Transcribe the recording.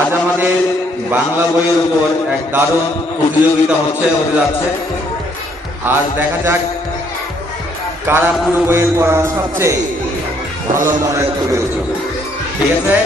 আজ আমাদের বাংলা বইয়ের উপর এক দারুণ প্রতিযোগিতা হতে যাচ্ছে। আজ দেখা যাক কারা পুরো বইয়ের পড়া সবচেয়ে ভালো মনে করবে। ঠিক আছে?